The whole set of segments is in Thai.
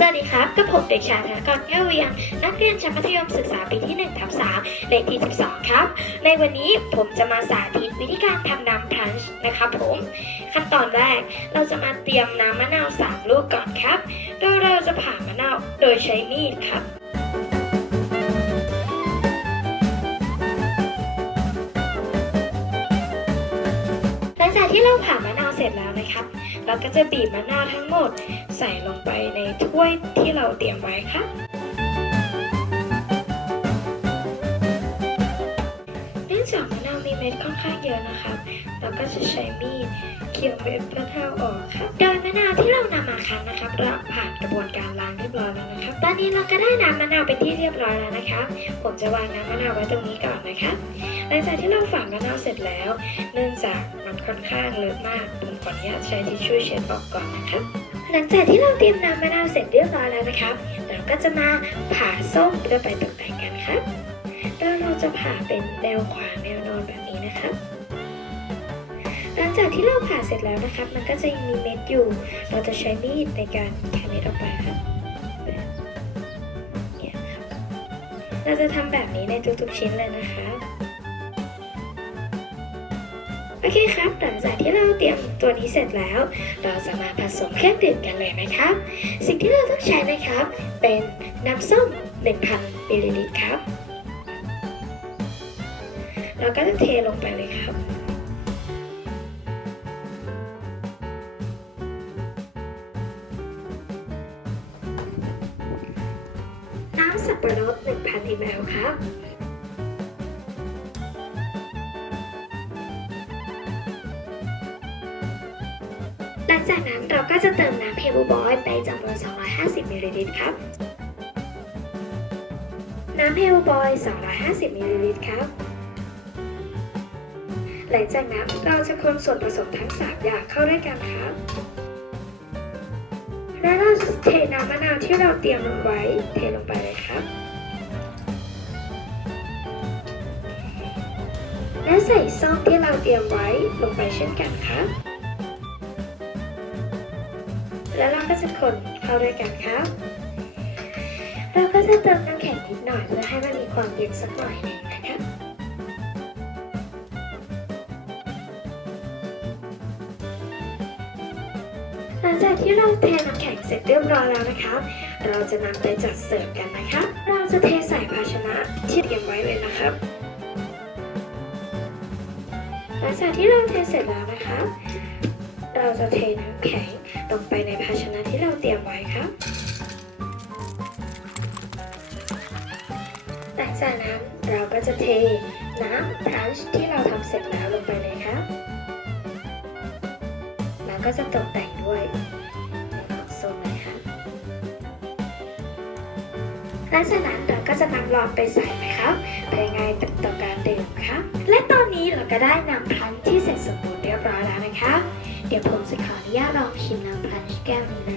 สวัสดีครับกับผมเด็กชายธนกรแก้วเวียง นักเรียนชั้นมัธยมศึกษาปีที่1ทับ3เลขที่ 12 ครับ ในวันนี้ผมจะมาสาธิตวิธีการทำน้ำพลันช์นะครับผม ขั้นตอนแรกเราจะมาเตรียมน้ำมะนาว 3 ลูกก่อนครับ โดยเราจะผ่ามะนาวโดยใช้มีดครับหลังจากที่เราผ่ามะนาวเสร็จแล้วนะครับ เราก็จะบีบมะนาวทั้งหมด ใส่ลงไปในถ้วยที่เราเตรียมไว้ค่ะ เม็ดค่อนข้างเยอะนะครับเราก็จะใช้มีดเคี่ยวเม็ดมะนาวออกครับโดยมะนาวที่เรานำมาคั้นนะครับเราผ่านกระบวนการล้างเรียบร้อยแล้วนะครับ ตอนนี้เราก็ได้น้ำมะนาวเป็นที่เรียบร้อยแล้วนะครับ ผมจะวางน้ำมะนาวไว้ตรงนี้ก่อนนะครับหลังจากที่เราฝานมะนาวเสร็จแล้ว เนื่องจากมันค่อนข้างเลอะมากผมขออนุญาตใช้ทิชชู่เช็ดออกก่อนนะครับหลังจากที่เราเตรียมน้ำมะนาวเสร็จเรียบร้อยแล้วนะครับ เราก็จะมาผ่าส้มเพื่อไปตกแต่งกันครับ โดยเราจะผ่าเป็นแนวขวางแนวนอนแบบนี้นะครับหลังจากที่เราผ่าเสร็จแล้วนะครับมันก็จะยังมีเม็ดอยู่ เราจะใช้มีดในการแคะเม็ดออกไปค่ะเนี่ยครับเราจะทำแบบนี้ในทุกๆชิ้นเลยนะครับโอเคครับหลังจากที่เราเตรียมตัวนี้เสร็จแล้ว เราจะมาผสมเครื่องดื่มกันเลยนะครับ สิ่งที่เราต้องใช้นะครับ เป็นน้ำส้ม 1,000มิลลิลิตรครับ เราก็จะเทลงไปเลยครับน้ำสับปะรด1,000 ml ครับหลังจากนั้นเราก็จะเติมน้ำเพบูบอยไปจำนวน 250 มิลลิลิตรครับ น้ำเพบูบอย 250 มิลลิลิตรครับ หลังจากนั้นเราจะคนส่วนผสมทั้ง 3 อย่างเข้าด้วยกันครับ และเราจะเทน้ำมะนาวที่เราเตรียมลงไว้เทลงไปเลยครับ และใส่ส้มที่เราเตรียมไว้ลงไปเช่นกันครับ แล้วเราก็จะคนเข้าด้วยกันครับ เราก็จะเติมน้ำแข็งนิดหน่อยเพื่อให้มันมีความเย็นสักหน่อยนึง ลังจากที่เราเทน้ำแข็งเสร็จเรียบร้อยแล้วนะครับ เราจะนำไปจัดเสิร์ฟกันนะครับ เราจะเทใส่ภาชนะที่เตรียมไว้เลยนะครับ หลังจากที่เราเทเสร็จแล้วนะครับเราจะเทน้ำแข็งลงไปในภาชนะที่เราเตรียมไว้ครับหลังจากนั้นเราก็จะเทน้ำพรันช์ที่เราทำเสร็จแล้วลงไปเลยครับ แล้วก็จะตกแต่งด้วยทรงเลยค่ะหลังจากนั้นเราก็จะนำหลอดไปใส่นะครับเพื่อง่ายต่อการดื่มครับและตอนนี้เราก็ได้นำพลันที่เสร็จสมบูรณ์เรียบร้อยแล้วนะคะ เดี๋ยวผมจะขออนุญาตลองชิมน้ำพลันช์แก้วนี้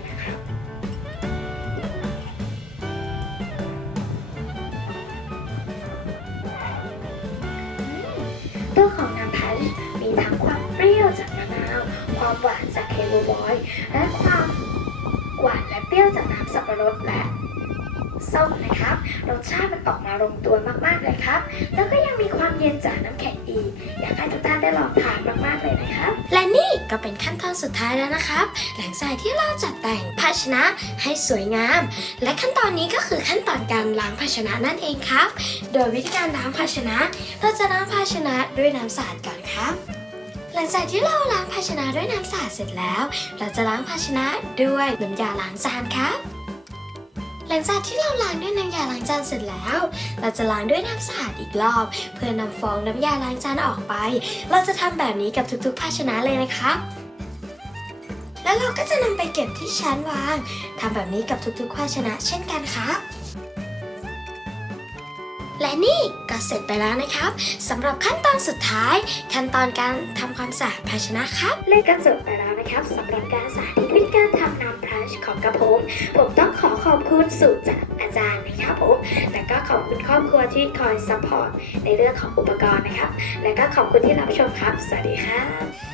ความหวานจากเคเบิลบอย และความหวานและเปรี้ยวจากน้ำสับปะรดและส้มนะครับ รสชาติมันออกมาลงตัวมากๆเลยครับ แล้วก็ยังมีความเย็นจากน้ำแข็งอีก อยากให้ทุกท่านได้ลองทานมากๆเลยนะครับ และนี่ก็เป็นขั้นตอนสุดท้ายแล้วนะครับ หลังจากที่เราจัดแต่งภาชนะให้สวยงาม และขั้นตอนนี้ก็คือขั้นตอนการล้างภาชนะนั่นเองครับ โดยวิธีการล้างภาชนะ เราจะล้างภาชนะด้วยน้ำสะอาดก่อนครับ หลังจากที่เราล้างภาชนะด้วยน้ำสะอาดเสร็จแล้ว เราจะล้างภาชนะด้วยน้ำยาล้างจานครับ หลังจากที่เราล้างด้วยน้ำยาล้างจานเสร็จแล้ว เราจะล้างด้วยน้ำสะอาดอีกรอบ เพื่อนำฟองน้ำยาล้างจานออกไป เราจะทำแบบนี้กับทุกๆ ภาชนะเลยนะครับแล้วเราก็จะนำไปเก็บที่ชั้นวางทำแบบนี้กับทุกๆ ภาชนะเช่นกันครับ และนี่ก็เสร็จไปแล้วนะครับสำหรับขั้นตอนสุดท้าย ขั้นตอนการทำความสะอาดภาชนะครับเลขกันจบไปแล้วนะครับสำหรับการสาธิตวิธีการทำน้ำพรัชของกระผมผมต้องขอขอบคุณสูตรจากอาจารย์นะครับผมและก็ขอบคุณครอบครัวที่คอยซัพพอร์ตในเรื่องของอุปกรณ์นะครับ และก็ขอบคุณที่รับชมครับ สวัสดีครับ